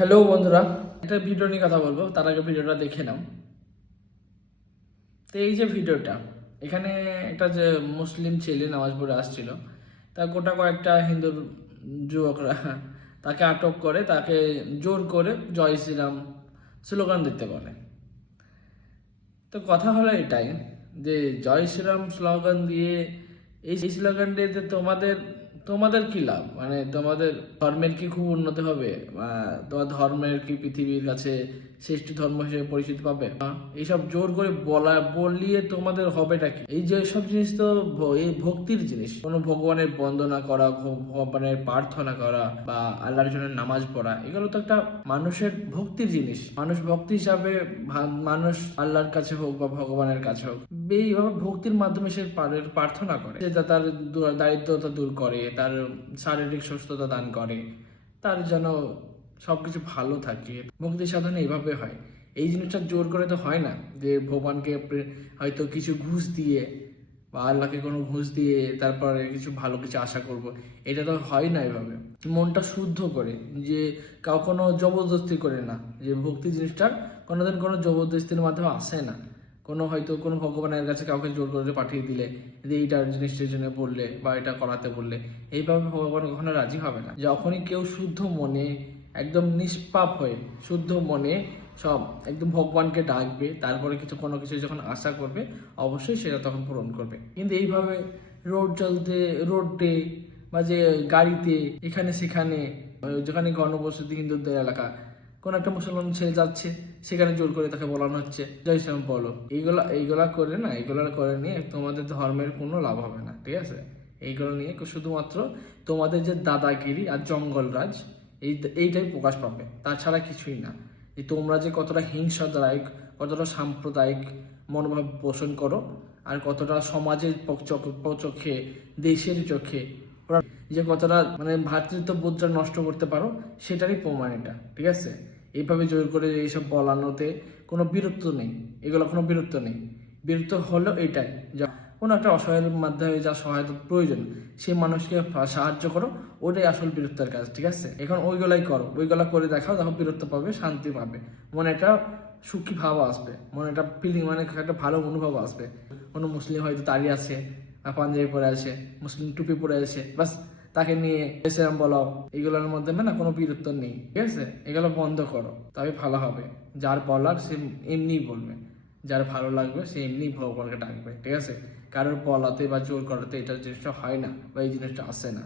Hello বন্ধুরা, একটা video নিয়ে কথা বলবো। তার আগে ভিডিওটা দেখে নাও। তো এই যে ভিডিওটা, এখানে একটা যে মুসলিম ছেলে নামাজ পড়ে আসছিল, তা গোটা কয়েকটা হিন্দুর যুবকরা তাকে আটক করে, তাকে জোর করে জয় শ্রীরাম স্লোগান দিতে বলে। তো কথা হলো এটাই যে জয় শ্রীরাম স্লোগান দিয়ে এই স্লোগান দিয়ে তোমাদের তোমাদের কি লাভ? মানে তোমাদের ধর্মের কি খুব উন্নতি হবে? তোমার ধর্মের কি পৃথিবীর কাছে শ্রেষ্ঠ ধর্ম হিসেবে পরিচিতি পাবে? এইসব জোর করে বলিয়ে তোমাদের হবেটা কি? এই যে সব জিনিস তো এই ভক্তির জিনিস। কোনো ভগবানের বন্দনা করা, ভগবানের প্রার্থনা করা বা আল্লাহর জন্য নামাজ পড়া, এগুলো তো একটা মানুষের ভক্তির জিনিস। মানুষ ভক্তি হিসাবে মানুষ আল্লাহর কাছে হোক বা ভগবানের কাছে হোক, এইভাবে ভক্তির মাধ্যমে সে প্রার্থনা করে, সেটা তার দারিদ্রতা দূর করে, তার শারীরিক সুস্থতা দান করে, তার যেন সবকিছু ভালো থাকে। ভক্তি সাধনা এইভাবে হয়। এই জিনিসটা জোর করে তো হয় না যে ভগবানকে হয়তো কিছু ঘুষ দিয়ে বা আল্লাহকে কোনো ঘুষ দিয়ে তারপরে কিছু ভালো কিছু আশা করব, এটা তো হয় না এভাবে। মনটা শুদ্ধ করে, যে কোনো জবরদস্তি করে না। যে ভক্তি জিনিসটা কোনোদিন কোনো জবরদস্তির মাধ্যমে আসে না। কোনো হয়তো কোনো ভগবানের কাছে কাউকে জোর করে পাঠিয়ে দিলে, যে এইটার জিনিসটার জন্য বললে বা এটা করাতে বললে, এইভাবে ভগবান কখনো রাজি হবে না। যখনই কেউ শুদ্ধ মনে, একদম নিষ্পাপ হয়ে শুদ্ধ মনে সব একদম ভগবানকে ডাকবে, তারপরে কোনো কিছু যখন আশা করবে, অবশ্যই সেটা তখন পূরণ করবে। কিন্তু এইভাবে রোডে বা যে গাড়িতে এখানে সেখানে, যেখানে ঘনবসতি হিন্দুদের এলাকা, কোন একটা মুসলমান ছেলে যাচ্ছে, সেখানে জোর করে তাকে বলানো হচ্ছে জয় শ্রীরাম বলো। এইগুলা করে না, এইগুলা করে নিয়ে তোমাদের ধর্মের কোনো লাভ হবে না, ঠিক আছে? এইগুলো নিয়ে শুধুমাত্র তোমাদের যে দাদাগিরি আর জঙ্গলরাজ, এইটাই প্রকাশ পাবে, তাছাড়া কিছুই না। যে তোমরা যে কতটা হিংসাদায়ক, কতটা সাম্প্রদায়িক মনোভাব পোষণ করো, আর কতটা সমাজের চোখে, দেশের চোখে যে কতটা মানে ভ্রাতৃত্ববোধটা নষ্ট করতে পারো, সেটারই প্রমাণ এটা, ঠিক আছে? এইভাবে জোর করে এইসব বলানোতে কোনো বীরত্ব নেই। এগুলো কোনো বীরত্ব নেই। বীরত্ব হলো এটাই, যা কোনো একটা অসহায়ের মাধ্যমে যা সহায়তা প্রয়োজন, সেই মানুষকে সাহায্য করো, ওটাই আসল বীরত্বের কাজ, ঠিক আছে? এখন ওইগুলাই করো, ওইগুলা করে দেখাও, তখন বীরত্ব পাবে, শান্তি পাবে, মনে একটা সুখী ভাব আসবে, মনে একটা ফিলিং, মানে একটা ভালো অনুভব আসবে। কোনো মুসলিম হয়তো দাঁড়িয়ে আছে, পাঞ্জাবি পরে আছে, মুসলিম টুপি পরে আছে, বাস তাকে নিয়ে সেরকম বলাও, এগুলোর মধ্যে না কোনো বীরত্ব নেই, ঠিক আছে? এগুলো বন্ধ করো, তবে ভালো হবে। যার বলার সে এমনিই বলবে, যার ভালো লাগবে সে এমনি ভগবানকে ডাকবে, ঠিক আছে? কারোর বলাতে বা জোর করাতে এটা জিনিসটা হয় না, বা এই জিনিসটা আসে না।